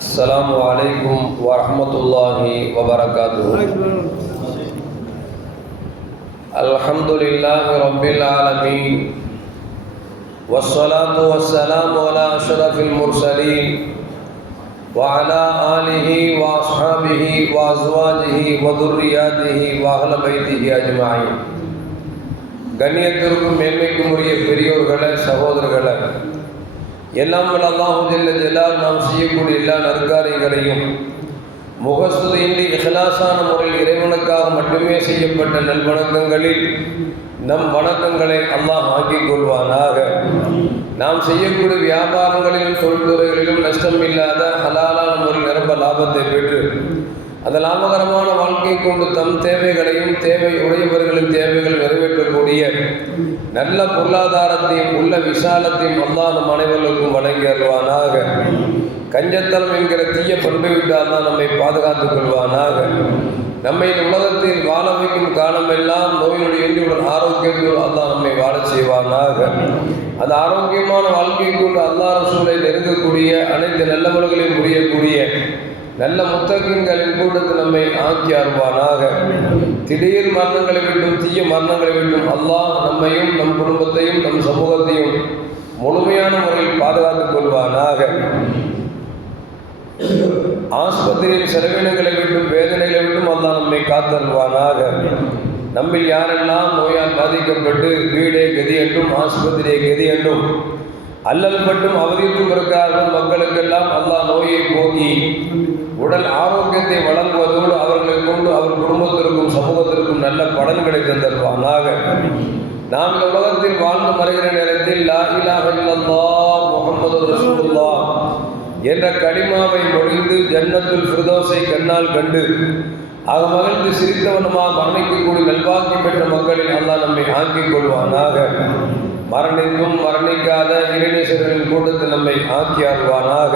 السلام عليكم ورحمة الله وبركاته الحمد لله رب العالمين والصلاة والسلام على أشرف المرسلين وعلى آله وأصحابه وأزواجه وذرياته وأهل بيته أجمعين கண்ணியத்திற்கும் மேன்மைக்கும் உரிய பெரியோர்களே சகோதரர்களே எல்லாம் வல்ல அல்லாஹு நாம் செய்யக்கூடிய எல்லா நற்காரியங்களையும் முகஸ்துதையின்றி இஹலாசான முறையில் இறைவனுக்காக மட்டுமே செய்யப்பட்ட நல்வணக்கங்களில் நம் வணக்கங்களை அல்லாஹ் ஆக்கிக் கொள்வானாக. நாம் செய்யக்கூடிய வியாபாரங்களிலும் தொழில்துறைகளிலும் நஷ்டம் இல்லாத ஹலாலான முறையில் நிரம்ப லாபத்தை பெற்று அந்த லாபகரமான வாழ்க்கை கொண்டு தம் தேவைகளையும் தேவை உடையவர்களின் தேவைகள் நிறைவேற்றக்கூடிய நல்ல பொருளாதாரத்தையும் உள்ள விசாலத்தையும் அல்லாத நம் அனைவர்களுக்கும் வழங்கி அருவானாக கஞ்சத்தனம் என்கிற தீய பண்பை விட்டால் தான் நம்மை பாதுகாத்துக் கொள்வானாக. நம்மை உலகத்தில் வாழ வைக்கும் காலமெல்லாம் நோயினுடைய இன்றியுடன் ஆரோக்கியத்தோடு அல்லா நம்மை வாழ செய்வானாக. அந்த ஆரோக்கியமான வாழ்க்கை கொண்டு அல்லாஹ் ரசூலை நெருங்கக்கூடிய அனைத்து நல்லவர்களையும் புரியக்கூடிய நல்ல முத்தகங்களின் கூட்டத்தில் நம்மை ஆக்கி அருவானாக திடீர் மரணங்களை விட்டும் தீய மரணங்களை விட்டும் அல்லாஹ் நம்மையும் நம் குடும்பத்தையும் நம் சமூகத்தையும் முழுமையான முறையில் பாதுகாத்துக் கொள்வானாக. ஆஸ்பத்திரியின் செலவினங்களை விட்டும் வேதனைகளை விட்டும் அல்லாஹ் நம்மை காத்தருவானாக நம்மில் யாரெல்லாம் நோயால் பாதிக்கப்பட்டு வீடே கதி என்றும் ஆஸ்பத்திரியை கதி என்றும் அல்லல் மட்டும் அவதிக்கும் இருக்கிறார்கள் மக்களுக்கெல்லாம் அல்லாஹ் நோயை போக்கி உடல் ஆரோக்கியத்தை வழங்குவதோடு அவர்களை கொண்டு அவர் குடும்பத்திற்கும் சமூகத்திற்கும் நல்ல பலன்களை தந்தருவானாக நாம் இந்த உலகத்தில் வாழ்ந்து மறைகிற நேரத்தில் லா இலாஹ இல்லல்லாஹ் முஹம்மது என்ற கடிமாவை மொழிந்து ஜன்னத்துல் ஃபிர்தௌஸை கண்ணால் கண்டு ஆக மகிழ்ந்து சிரித்தவனமாக மரணிக்கக்கூடிய நல்வாக்கியம் பெற்ற மக்களில் அல்லாஹ் நம்மை ஆக்கிக் கொள்வானாக. மரணிக்கும் மரணிக்காத இறைநேசர்களின் கூட்டத்தில் நம்மை ஆக்கி அருள்வானாக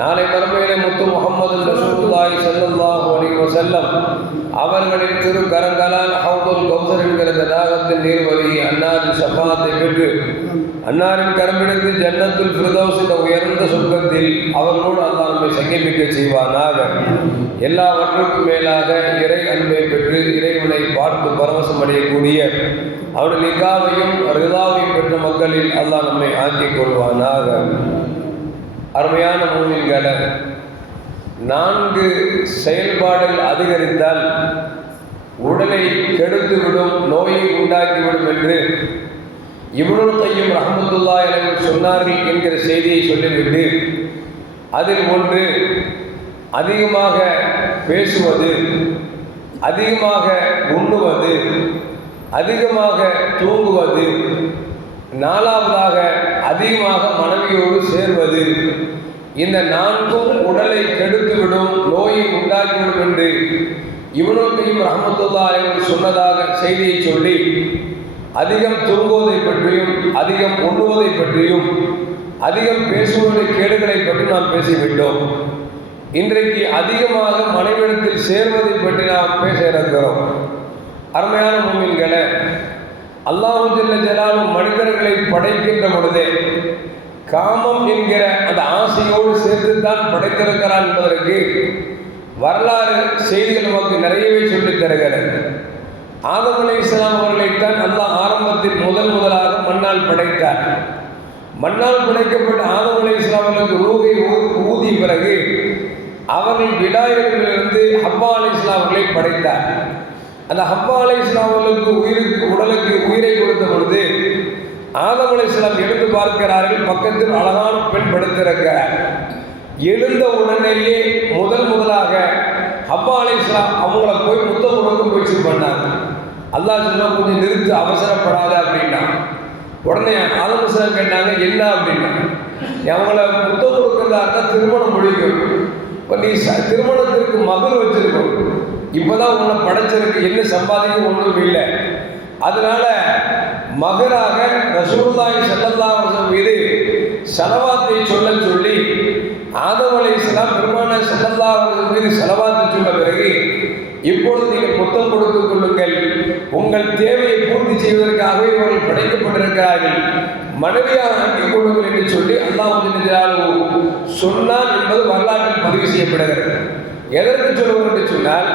நாளை மறுமையிலே முத்து முகமது ரசூலுல்லாஹி ஸல்லல்லாஹு அலைஹி செல்லம் அவர்களின் திரு கரங்களால் ஹவுதுல் கௌசர் என்கிற தடாகத்தில் நீர் வழி அன்னாரின் சபாத்தை பெற்று அன்னாரின் கரம்பிடத்தில் ஜன்னத்துல் பிரதோஸ் இந்த உயர்ந்த சொர்க்கத்தில் அவர்களோடு அல்லா நம்மை சங்கமிக்க செய்வானாக. எல்லாவற்றுக்கும் மேலாக இறை அன்பை பெற்று இறைவனை பார்த்து பரவசம் அடையக்கூடிய அவருடைய நிகாவையும் ரிதாவையும் பெற்ற மக்களில் அல்லாஹ் நம்மை ஆக்கிக் கொள்வானாக. அருமையான மூமின்களை நான்கு செயல்பாடுகள் அதிகரித்தால் உடலை கெடுத்துவிடும் நோயை உண்டாக்கிவிடும் என்று இவ்வளவு கையும் ரஹமத்துல்லா என சொன்னார்கள் என்கிற செய்தியை சொல்லிவிட்டு அதில் ஒன்று அதிகமாக பேசுவது அதிகமாக உண்ணுவது அதிகமாக தூங்குவது நாலாவதாக அதிகமாக மனைவியோடு சேர்வது. இந்த நான்கும் உடலை கெடுத்துவிடும் நோயை உண்டாக்கிவிடும் என்று இவனுக்கையும் ரஹமத்துல்லா என்று சொன்னதாக செய்தியை சொல்லி அதிகம் தூங்குவதை பற்றியும் அதிகம் உண்ணுவதை பற்றியும் அதிகம் பேசுவதை கேடுகளை பற்றி நாம் பேசிவிட்டோம். இன்றைக்கு அதிகமாக மனைவிடத்தில் சேர்வதை பற்றி நாம் பேச இருக்கிறோம் அருமையான மூமின்களை அல்லாஹு ஜல்ல ஜலாலும் மனிதர்களை படைக்கின்ற பொழுது காமம் என்கிற அந்த ஆசையோடு சேர்த்து தான் படைத்திருக்கிறான் என்பதற்கு வரலாறு செய்திகள் நமக்கு நிறையவே சொல்லித் தருகிறது. ஆதம் அலி இஸ்லாம் அவர்களைத்தான் அல்லாஹ் ஆரம்பத்தில் முதல் முதலாக மண்ணால் படைத்தார். மண்ணால் படைக்கப்பட்ட ஆதம் அலி இஸ்லாம் அவர்களுக்கு ரூகை ஊதிய பிறகு அவரின் விடாயத்திலிருந்து ஹப்பா அலி இஸ்லாம் அவர்களை படைத்தார். அந்த ஹப்பா அலை இஸ்லாமர்களுக்கு உயிருக்கு உடலுக்கு உயிரை கொடுத்த பொழுது ஆதம் அலை இஸ்லாம் எழுந்து பார்க்கிறார்கள் பக்கத்தில் அழகான பெண் படுத்திருக்க. எழுந்த உடனேயே முதல் முதலாக ஹப்பா அலை இஸ்லாம் அவங்கள போய் முத்தம் கொடுக்க முயற்சி பண்ணாங்க. அல்லாஹ் சொன்னா கொஞ்சம் நிறுத்து அவசரப்படாத அப்படின்னா. உடனே ஆதம் இஸ்லாம் கேட்டாங்க என்ன? அப்படின்னா அவங்கள முத்தம் கொடுக்கிறதா இருந்தால் திருமணம் முடிக்கும் இப்போ நீ திருமணத்திற்கு மகள் வச்சிருக்கோம் இப்போதான் உன்னை படைச்சிருக்கு என்ன சம்பாதிக்க ஒன்றும் இல்லை. அதனால மகராக ரசூல்லாய் ஸல்லல்லாஹு மீது செலவாத்தை சொல்ல சொல்லி ஆதம் அலைஹிஸ்ஸலாம் பெருமான செல்லல்லா மீது செலவாத்தை சொன்ன பிறகு இப்பொழுது நீங்கள் புத்தம் கொடுத்துக் கொள்ளுங்கள். உங்கள் தேவையை பூர்த்தி செய்வதற்காகவே இவர்கள் படைக்கப்பட்டிருக்கிறார்கள். மனைவியாக ஆக்கிக் கொள்ளுங்கள் என்று சொல்லி அல்லாஹ் சொன்னான் என்பது வரலாற்றில் பதிவு செய்யப்படுகிறது. எதற்கு சொல்லுவோம் என்று சொன்னால்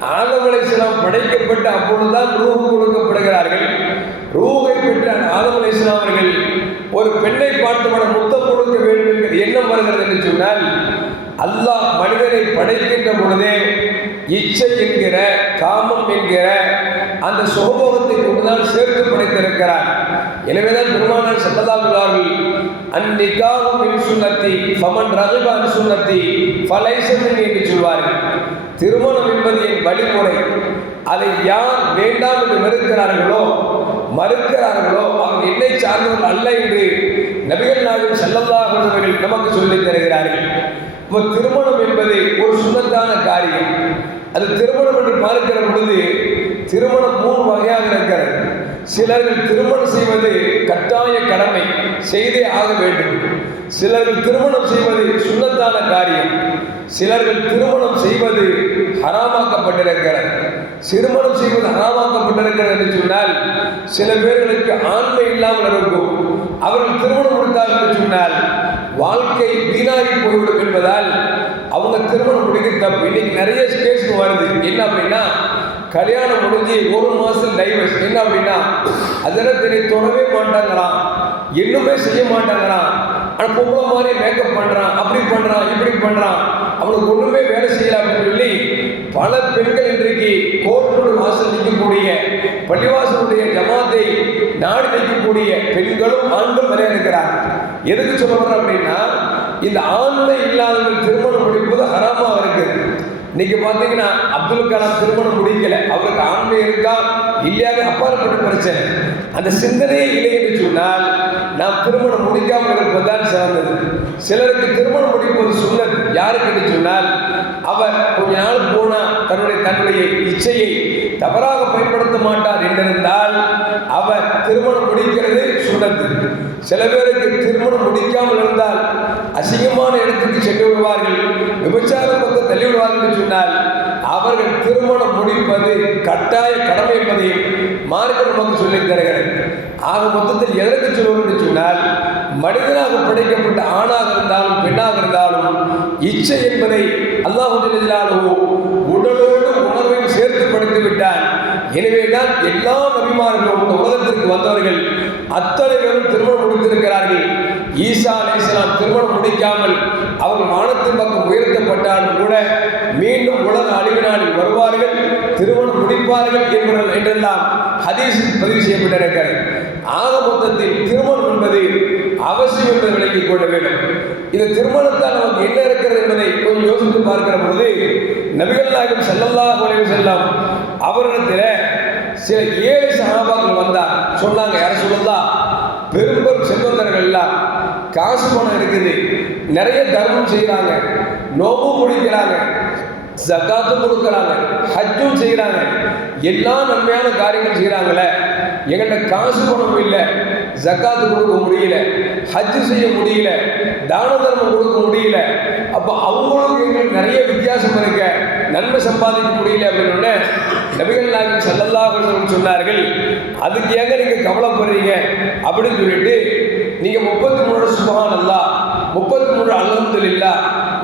ஆதம் அலைஹிஸ்ஸலாம் படைக்கப்பட்ட அப்பொழுதுதான் ரூஹு கொடுக்கப்படுகிறார்கள். ரூஹை பெற்ற ஆதம் அலைஹிஸ்ஸலாம் அவர்கள். ஒரு பெண்ணை பார்த்து முத்தம் கொடுக்க வேண்டும் என்கிற எண்ணம் வருகிறது என்று சொன்னால் அல்லாஹ் மனிதனை படைக்கின்ற பொழுதே இச்சை என்கிற காமம் என்கிற அந்த சுகபோகத்தை கொண்டுதான் சேர்த்து படைத்திருக்கிறார். எனவேதான் பெருமானார் சத்ததாகுள்ளார்கள் அந்நிகாவும் மின் சுண்ணத்தி ஃபமன் ரகுபான் சுண்ணத்தி ஃபலைசமின் என்று சொல்வார்கள். திருமணம் என்பது என் வழிமுறை. அதை யார் வேண்டாம் என்று மறுக்கிறார்களோ மறுக்கிறார்களோ அவங்க என்னை சார்ந்தவர்கள் அல்ல என்று நபிகள் நாயகம் செல்லல்லாஹ் அவர்கள் நமக்கு சொல்லித் தருகிறார்கள். இப்போ திருமணம் என்பது ஒரு சுண்ணத்தான காரியம். அது திருமணம் என்று பார்க்கிற பொழுது திருமணம் மூணு வகையாக இருக்கிறது. சிலர்கள் திருமணம் செய்வது கட்டாய கடமை செய்தே ஆக வேண்டும். சிலர்கள் திருமணம் செய்வது சுண்ணத்தான காரியம். சிலர்கள் திருமணம் செய்வது ஹராமாக்கப்பட்டிருக்கிறது. திருமணம் செய்வது ஹராமாக்கப்பட்டிருக்கிறது என்று சொன்னால் சில பேர்களுக்கு ஆண்மை இல்லாமல் இருக்கும். அவர்கள் திருமணம் முடித்தார்கள் என்று சொன்னால் வாழ்க்கை வீணாகி போய்விடும் என்பதால் அவங்க திருமணம் முடிக்க தப்பு இன்னைக்கு நிறைய கேஸ் வருது. என்ன அப்படின்னா கல்யாணம் முடிஞ்சு ஒரு மாதம் டைவர்ஸ் என்ன அப்படின்னா அதெல்லாம் தெரிய தொடவே மாட்டாங்களாம் இன்னுமே செய்ய மாட்டாங்களாம் ஆனால் பொம்பளை மாதிரி மேக்கப் பண்ணுறான் அப்படி பண்ணுறான் இப்படி பண்ணுறான் அவனுக்கு ஒன்றுமே வேலை செய்யல அப்படின்னு சொல்லி பல பெண்கள் இன்றைக்கு கோர்ட்டோட வாசல் நிற்கக்கூடிய பள்ளிவாசலுடைய ஜமாத்தை நாடு நிற்கக்கூடிய பெண்களும் ஆண்களும் நிறைய இருக்கிறார் எதுக்கு சொல்ல வர்றேன் அப்படின்னா இந்த ஆண்மை இல்லாதவர்கள் திருமணம் முடிப்பது ஹராமாக இருக்குது இன்னைக்கு பார்த்தீங்கன்னா அப்துல் கலாம் திருமணம் முடிக்கல. அவருக்கு ஆண்மை இருக்கா? இல்லையாக அப்பாற்பட்ட பிரச்சனை. அந்த சிந்தனையே இல்லை என்று சொன்னால் நாம் திருமணம் முடிக்காமல் இருப்பதுதான் சிறந்தது. சிலருக்கு திருமணம் முடிப்பது சுண்ணத். யாருக்கு என்று சொன்னால் அவர் கொஞ்ச நாள் போனா தன்னுடைய தன்னுடைய இச்சையை தவறாக பயன்படுத்த மாட்டார் என்றிருந்தால் அவர் திருமணம் முடிக்கிறது சுண்ணத்து. சில பேருக்கு திருமணம் முடிக்காமல் இருந்தால் அசிங்கமான இடத்துக்கு சென்று விடுவார்கள். விபச்சாரம் பக்கம் தள்ளி விடுவார்கள் என்று சொன்னால் அவர்கள் திருமணம் முடிப்பது கட்டாய கடமை என்பதை மார்க்கம் நமக்கு சொல்லித் தருகிறது. ஆக மொத்தத்தில் எதற்கு சொல்லுவோம் என்று சொன்னால் மனிதனாக படைக்கப்பட்ட ஆணாக இருந்தாலும் பெண்ணாக இருந்தாலும் இச்சை என்பதை அல்லாஹு உடலோடு உணர்வையும் சேர்த்து படுத்து விட்டார் எனவேதான் எல்லா நபிமார்களும் உலகத்திற்கு வந்தவர்கள் அத்தனை பேரும் திருமணம் முடித்திருக்கிறார்கள். ஈசா அலிஸ்லாம் திருமணம் முடிக்காமல் அவர்கள் வானத்தின் பக்கம் உயர்த்தப்பட்டாலும் கூட மீண்டும் உலக அழிவு வருவார்கள் திருமணம் முடிப்பார்கள் என்பவர்கள் என்றெல்லாம் ஹதீஸ் பதிவு செய்யப்பட்டிருக்கிறது. ஆக மொத்தத்தில் திருமணம் என்பது அவசியம் என்று விளங்கிக் கொள்ள வேண்டும். இந்த திருமணத்தால் நமக்கு என்ன இருக்கிறது என்பதை கொஞ்சம் யோசித்து பார்க்கிற பொழுது நபிகள் நாயகம் செல்லல்லா அலைஹி வஸல்லம் அவரிடத்தில் சில ஏழு சகாபாக்கள் வந்தார் சொன்னாங்க யார சொல்லுதா? பெரும்பெரும் செல்வந்தர்கள் எல்லாம். காசு பணம் இருக்குது. நிறைய தர்மம் செய்கிறாங்க நோம்பும் முடிக்கிறாங்க. ஜக்காத்தும் கொடுக்குறாங்க. ஹஜ்ஜும் செய்கிறாங்க எல்லா நன்மையான காரியங்கள் செய்கிறாங்களே எங்கள்கிட்ட காசு பணம் இல்லை. ஜக்காத்து கொடுக்க முடியல. ஹஜ்ஜு செய்ய முடியல. தான தர்மம் கொடுக்க முடியல. அப்போ அவங்களுக்கு எங்களுக்கு நிறைய வித்தியாசம் இருக்க. நன்மை சம்பாதிக்க முடியல அப்படின்னு நபிகள் நாயகம் ஸல்லல்லாஹு சொன்னார்கள் அதுக்கு ஏங்க நீங்கள் கவலைப்படுறீங்க? அப்படின்னு சொல்லிட்டு நீங்கள் முப்பத்தி மூணு சுபஹான் அல்லாஹ் முப்பத்தி மூணு அல்ஹம்துலில்லா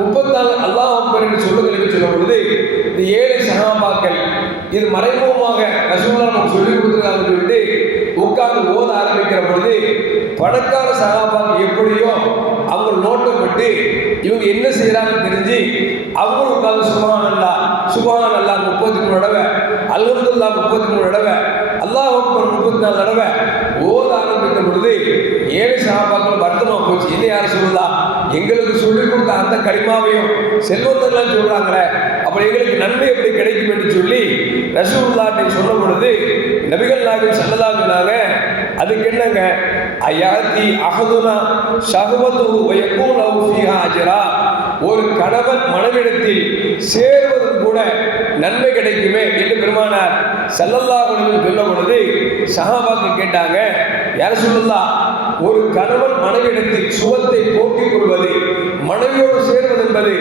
முப்பத்தாலு அல்லாஹ் அக்பர் என்று சொல்லுங்கள் சொல்லும் பொழுது இந்த ஏழை சகாபாக்கள் இது மறைமுகமாக ரசூலா நமக்கு சொல்லிக் கொடுத்துருக்காங்கன்னு சொல்லிட்டு உட்கார்ந்து ஓத ஆரம்பிக்கிற பொழுது பணக்கார சகாபாக்கள் எப்படியோ அவங்க நோட்டம் பட்டு இவங்க என்ன செய்யறாங்கன்னு தெரிஞ்சு அவங்களும் உட்கார்ந்து சுபஹான் அல்லா சுபஹான் அல்லா முப்பத்தி மூணு தடவை அல்ஹம்துல்லா முப்பத்தி மூணு தடவை அல்லாஹ் அக்பர் முப்பத்தி நாலு தடவை ஓத ஆரம்பித்த பொழுது ஏழு சகாபாக்கள் வருத்தமாக போச்சு. என்ன யார் சொல்லுதா? எங்களுக்கு சொல்லிக் கொடுத்த அந்த கரிமாவையும் செல்வந்தர்லாம் சொல்றாங்களே அப்ப எங்களுக்கு நன்மை எப்படி கிடைக்கும் என்று சொல்லி ரசூல்லாட்டை சொல்லும் பொழுது நபிகள் நாயகம் ஸல்லல்லாஹு அதுக்கு என்னங்க? அயாதி அகதுனா சகவது வயக்கூன் ஃபீஹா ஒரு கணவன் மனைவிடத்தில் சேர்வதும் கூட நன்மை கிடைக்குமே என்று பெருமானார் செல்லல்லா அலைஹி வஸல்லம் சொல்லும் பொழுது சகாபாக்கு கேட்டாங்க யார சொல்லலாம் ஒரு கணவன் மனைவிடத்தில் சுகத்தை போக்கிக் கொள்வது மனைவியோடு சேர்வது என்பது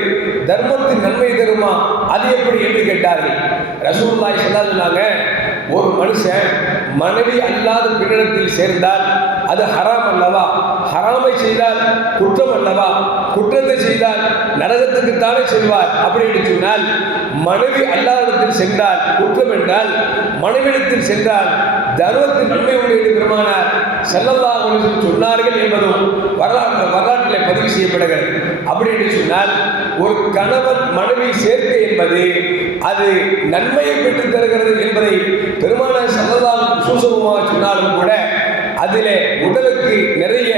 தர்மத்தின் நன்மை தருமா அது எப்படி? என்று கேட்டார்கள். ரசூல்லாய் சொன்னாங்க ஒரு மனுஷன் மனைவி அல்லாத பின்னிடத்தில் சேர்ந்தால் அது ஹராம் அல்லவா? ஹராமை செய்தால் குற்றம் அல்லவா? குற்றத்தை செய்தால் நரகத்துக்குத்தானே செல்வார் அப்படின்னு சொன்னால் மனைவி அல்லாதத்தில் சென்றால் குற்றம் என்றால் மனைவிடத்தில் சென்றால் தர்மத்தின் நன்மை உடைய பெருமானார் செல்லல்லா சொன்னார்கள் என்பதும் வரலாற்று வரலாற்றில் பதிவு செய்யப்படுகிறது. அப்படின்னு சொன்னால் ஒரு கணவன் மனைவி சேர்க்கை என்பது அது நன்மையை பெற்றுத் தருகிறது என்பதை பெருமானார் செல்லதால் சூசகமாக சொன்னாலும் கூட அதிலே உடலுக்கு நிறைய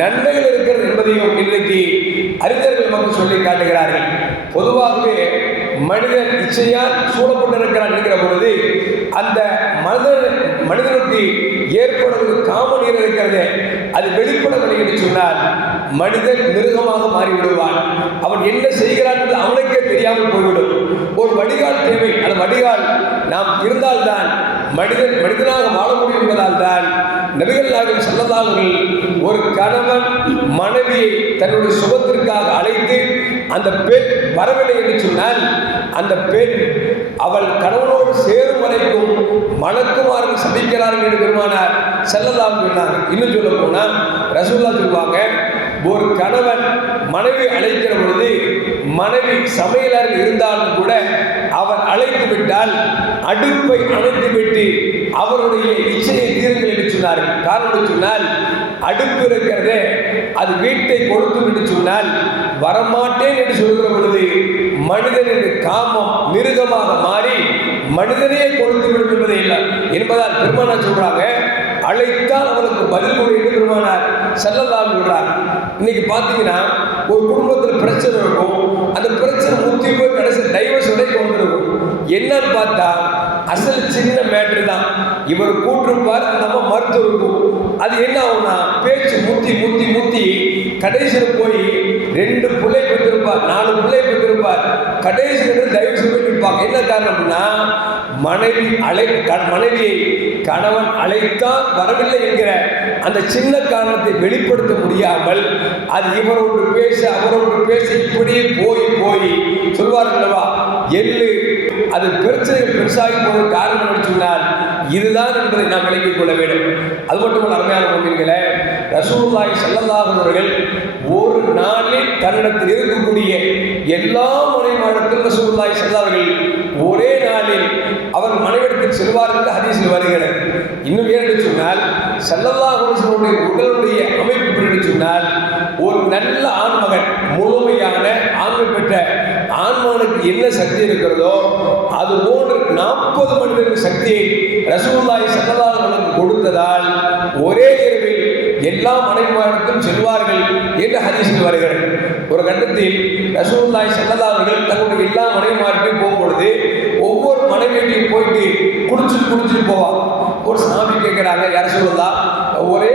நன்மைகள் இருக்கிறது என்பதையும் இன்றைக்கு அறிஞர்கள் மக்கள் சொல்லி காட்டுகிறார்கள். பொதுவாகவே மனிதன் இச்சையால் சூழப்பட்டிருக்கிறான் என்கிற பொழுது அந்த மனிதன் மனிதனுக்கு ஏற்படுவது காம நீர் இருக்கிறது அது வெளிப்படவில்லை என்று சொன்னால் மனிதன் மிருகமாக மாறிவிடுவான். அவன் என்ன செய்கிறான் என்று அவனுக்கே தெரியாமல் போய்விடும். ஒரு வடிகால் தேவை அந்த வடிகால் நாம் இருந்தால்தான் மனிதன் மனிதனாக வாழ முடியும் என்பதால் தான் நபிகள் நாயகம் ஒரு கணவன் மனைவியை தன்னுடைய சுகத்திற்காக அழைத்து அந்த பெண் வரவில்லை என்று சொன்னால் அந்த பெண் அவள் கணவனோடு சேரும் வரைக்கும் மணக்குமார்கள் சந்திக்கிறார்கள் என்று பெருமானார் செல்லலாம் சொன்னாங்க இன்னும் சொல்ல போனால் ரசூல்லா சொல்லுவாங்க ஒரு கணவன் மனைவி அழைக்கிற பொழுது மனைவி சமையலறையில் இருந்தாலும் கூட அவர் அழைத்து விட்டால் அடுப்பை அணைத்துவிட்டு அவருடைய இச்சையை தீருங்கள் என்று சொன்னார். காரணம் சொன்னால் அடுப்பு இருக்கிறதே அது வீட்டை கொடுத்து விட்டு சொன்னால் வரமாட்டேன் என்று சொல்கிற பொழுது மனிதனின் காமம் மிருகமாக மாறி மனிதனையே கொடுத்து விடும் என்பதை இல்லை. என்பதால் பெருமானார் சொல்றாங்க அழைத்தால் அவனுக்கு பதில் கொடு என்று பெருமானார் செல்லலாம் சொல்றார். இன்னைக்கு பார்த்தீங்கன்னா ஒரு குடும்பத்தில் பிரச்சனை இருக்கும். அந்த பிரச்சனை முத்தி போய் கடைசி டைவர்ஸ் வரைக்கும் வந்துருக்கும் என்னன்னு பார்த்தா அசல் சின்ன மேட்ரு தான். இவர் கூட்டிருப்பார் நம்ம மருத்துவ இருக்கும் அது என்ன ஆகும்னா பேச்சு முத்தி முத்தி முத்தி கடைசியில் போய் ரெண்டு பிள்ளை பெற்றிருப்பார் நாலு பிள்ளை பெற்றிருப்பார். கடைசியில் தயவு செய்து இருப்பாங்க என்ன காரணம்னா மனைவி அழை க- மனைவியை கணவன் அழைத்தால் வரவில்லை என்கிற அந்த சின்ன காரணத்தை வெளிப்படுத்த முடியாமல் அது இவரோடு பேச அவரோடு பேச இப்படியே போய் போய் சொல்வார் அல்லவா? எள்ளு அது பிரச்சனைகள் பெருசாகி போக காரணம் என்று சொன்னால் இதுதான் என்பதை நாம் விளங்கிக் கொள்ள வேண்டும். அது மட்டுமல்ல அருமையான மொழிகளே ரசூல்லாய் ஸல்லல்லாஹு அவர்கள் ஒரு நாளில் தன்னிடத்தில் இருக்கக்கூடிய எல்லா முறை ரசூலுல்லாஹி ரசூல்லாய் அலைஹி ஒரே நாளில் அவர் மனைவிடத்தில் செல்வார்கள் என்று ஹதீஸில் வருகிறது. இன்னும் ஏன் சொன்னால் ஸல்லல்லாஹு அலைஹி உடலுடைய அமைப்பு என்று சொன்னால் ஒரு நல்ல ஆண்மகன் முழுமையான ஆண்மை பெற்ற ஆன்மானுக்கு என்ன சக்தி இருக்கிறதோ அது போன்று நாற்பது மனிதர்கள் சக்தியை ரசகுல்லாய் ஸல்லல்லாஹு கொடுத்ததால் ஒரே இரவில் எல்லா மனைவிமார்களுக்கும் செல்வார்கள் என்று ஹதீஸில் வருகிறது. ஒரு கட்டத்தில் ரசூலுல்லாஹி ஸல்லல்லாஹு தங்களுடைய எல்லா மனைவிமார்கிட்டையும் போகும்பொழுது ஒவ்வொரு மனைவியையும் போயிட்டு குடிச்சிட்டு குடிச்சிட்டு போவாங்க ஒரு சாமி கேட்குறாங்க யார் சொல்லலாம் ஒரே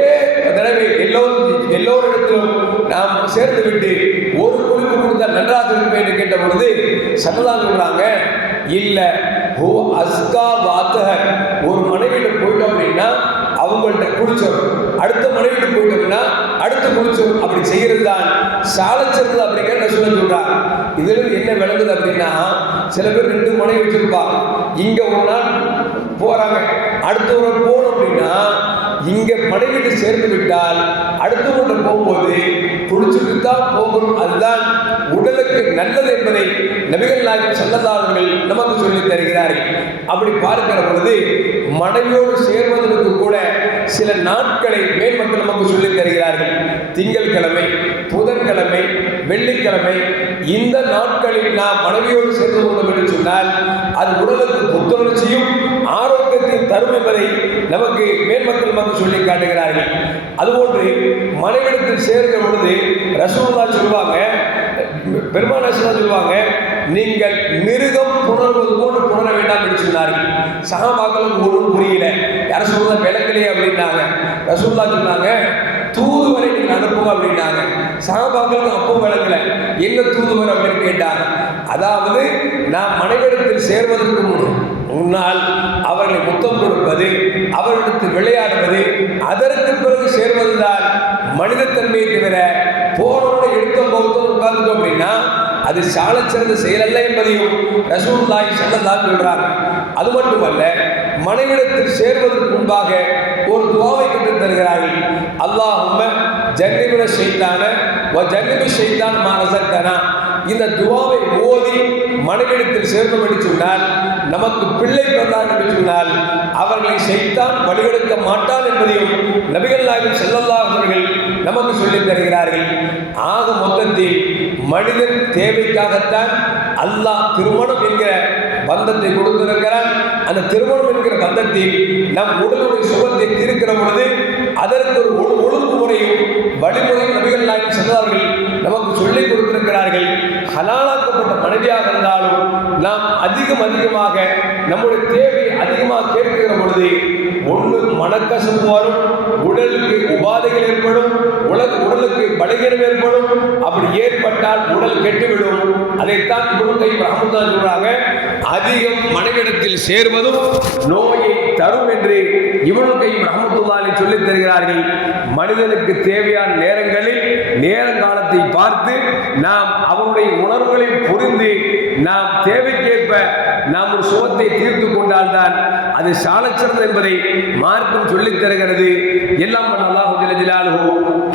தடவை எல்லோரும் எல்லோரிடத்திலும் நாம் சேர்ந்து விட்டு ஒரு குறிப்பு கொடுத்தால் நன்றாக இருக்கும் என்று கேட்ட பொழுது சல்லல்லாஹு சொல்றாங்க இல்லை ஓ அஸ்கா வாத்தகர். ஒரு மனைவிட்டு போயிட்டோம் அப்படின்னா அவங்கள்ட்ட குடிச்சோம். அடுத்த மனைவிட்டு போயிட்டோம்னா அடுத்து குடிச்சோம். அப்படி செய்கிறது தான் சாலச்சிறந்தது அப்படிங்கிற சொல்ல சொல்றாங்க இதுல என்ன விளங்குது அப்படின்னா சில பேர் ரெண்டு மனைவி வச்சிருப்பாங்க. இங்க ஒரு நாள் போறாங்க. அடுத்த ஒரு நாள் போனோம் அப்படின்னா இங்க மனைவிட்டு சேர்ந்து விட்டால் அடுத்தவங்க போகும்போது குடிச்சிட்டு போகும் அதுதான் உடலுக்கு நல்லது என்பதை நபிகள் நாயகம் செல்லதாளர்கள் நமக்கு சொல்லித் தருகிறார்கள். அப்படி பார்க்கிற பொழுது மனைவியோடு சேர்வதற்கு கூட சில நாட்களை மேன்மக்கள் நமக்கு சொல்லித் தருகிறார்கள். திங்கட்கிழமை புதன்கிழமை வெள்ளிக்கிழமை இந்த நாட்களில் நாம் மனைவியோடு சேர்ந்து கொள்ளும் என்று சொன்னால் அது உடலுக்கு புத்துணர்ச்சியும் ஆரோக்கியத்தையும் தரும் என்பதை நமக்கு மேன்மக்கள் நமக்கு சொல்லி காட்டுகிறார்கள். அதுபோன்று மனைவிடத்தில் சேர்ந்த பொழுது ரசூல்லா சொல்லுவாங்க பெருமாள் ரசூல்லா சொல்லுவாங்க? நீங்கள் மிருகம் புணர்வது போன்று புணர வேண்டாம் என்று சொன்னார்கள். சகாபாக்களுக்கு ஒன்றும் புரியல. யார சொல்றத விளக்கலையே அப்படின்னாங்க. ரசூல்லா சொன்னாங்க தூதுவரை நீங்கள் அனுப்புங்க அப்படின்னாங்க. சகாபாக்களுக்கு அப்போ விளக்கல. என்ன தூதுவர் அப்படின்னு கேட்டாங்க. அதாவது நாம் மனைவிடத்தில் சேர்வதற்கு முன்னால் அவர்களை முத்தம் கொடுப்பது அவர்களிடத்தில் விளையாடுவது அதற்கு பிறகு சேர்வதுதான் மனிதத்தன்மையை தவிர போனோட எடுத்தோம் பௌத்தம் உட்கார்ந்துட்டோம் அப்படின்னா அது சாலச்சிறந்த செயல் அல்ல என்பதையும் ரசூல்லாய் ஸல்லல்லாஹு சொல்றார் அது மட்டுமல்ல மனைவிடத்தில் சேர்வதற்கு முன்பாக ஒரு துவாவை கற்று தருகிறார்கள். அல்லாஹும் ஜன்னிபின செய்தான வ செய்தான் ஷைத்தான் மானசத்தனா இந்த துவாவை ஓதி மனைவிடத்தில் சேர்ந்தோம் என்று சொன்னால் நமக்கு பிள்ளை பிறந்தார் என்று சொன்னால் அவர்களை செய்தான் வழிகெடுக்க மாட்டான் என்பதையும் நபிகள் நாயகம் செல்லல்லாஹ் அவர்கள் நமக்கு சொல்லித் தருகிறார்கள். ஆக மொத்தத்தில் மனிதன் தேவைக்காகத்தான் அல்லாஹ் திருமணம் என்கிற பந்தத்தை கொடுத்திருக்கிறான். அந்த திருமணம் என்கிற பந்தத்தில் நம் உடலுடைய சுகத்தை தீர்க்கிற பொழுது அதற்கு ஒரு ஒழு- ஒழுங்குமுறையும் வழிமுறையும் நபிகள் நாயகம் செல்வார்கள் நமக்கு சொல்லிக் கொடுத்திருக்கிறார்கள். ஹலாலாக்கப்பட்ட மனைவியாக இருந்தாலும் நாம் அதிகம் அதிகமாக நம்முடைய தேவை அதிகமாக கேட்கிற பொழுது ஒன்று மனக்கசப்பு வரும் உடலுக்கு உபாதைகள் ஏற்படும் உலக உடலுக்கு பலகீனம் ஏற்படும். அப்படி ஏற்பட்டால் உடல் கெட்டுவிடும். அதைத்தான் குழந்தை ரஹமத்தான் சொல்றாங்க. அதிகம் மனைவிடத்தில் சேர்வதும் நோயை தரும் என்று இவனும் கை ரஹமத்துல்லாலை சொல்லித் தருகிறார்கள். மனிதனுக்கு தேவையான நேரங்களில் நேரங்காலத்தை பார்த்து நாம் அவனுடைய உணர்வுகளை புரிந்து நாம் தேவைக்கேற்ப நாம் ஒரு சோத்தை தீர்த்து கொண்டால்தான் அது சாலச்சிறந்தது என்பதை மார்க்கம் சொல்லித் தருகிறது. எல்லாம் அல்லாஹு கேட்டபடி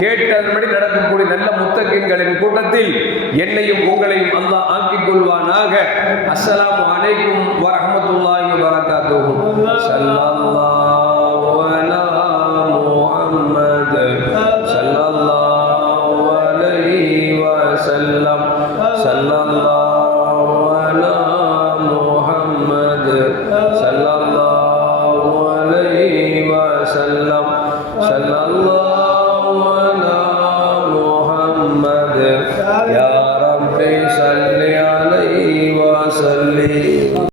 கேட்டதன்படி நடக்கக்கூடிய நல்ல முத்தகின்களின் கூட்டத்தில் என்னையும் உங்களையும் அல்லாஹ் ஆக்கிக் கொள்வானாக. அஸ்ஸலாமு அலைக்கும் வரஹ்மத்துல்லாஹி வபரகாத்துஹு. ஸல்லல்லாஹு